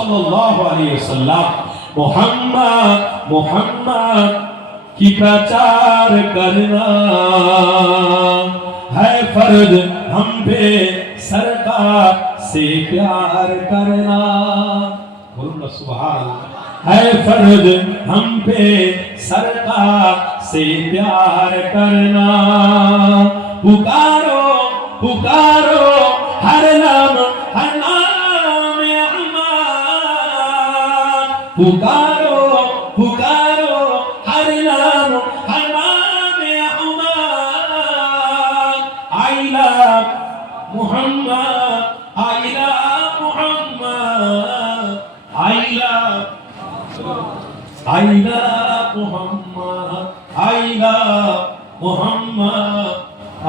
सल्लल्लाहु अलैहि वसल्लम मोहम्मद मोहम्मद की प्रचार करना है फर्ज हम पे सरकार से प्यार करना। बोलो सुभान अल्लाह। है फर्ज हम पे सरकार से प्यार करना। पुकारो पुकारो हर नाम अमान। पुकारो पुकारो हर नाम अमान। I love Muhammad I love Muhammad I love I love Muhammad, I love Muhammad,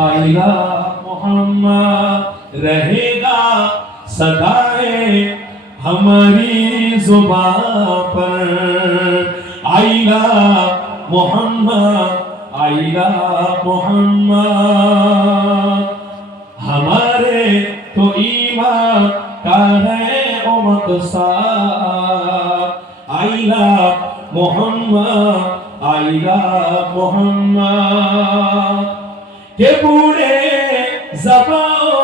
I love Muhammad रहेगा सदाए हमारी जुबान पर। I love Muhammad, I love Muhammad हमारे तो ईमान का है ओ मकसद। I love Muhammad, I love Muhammad के बूढ़े ज़बान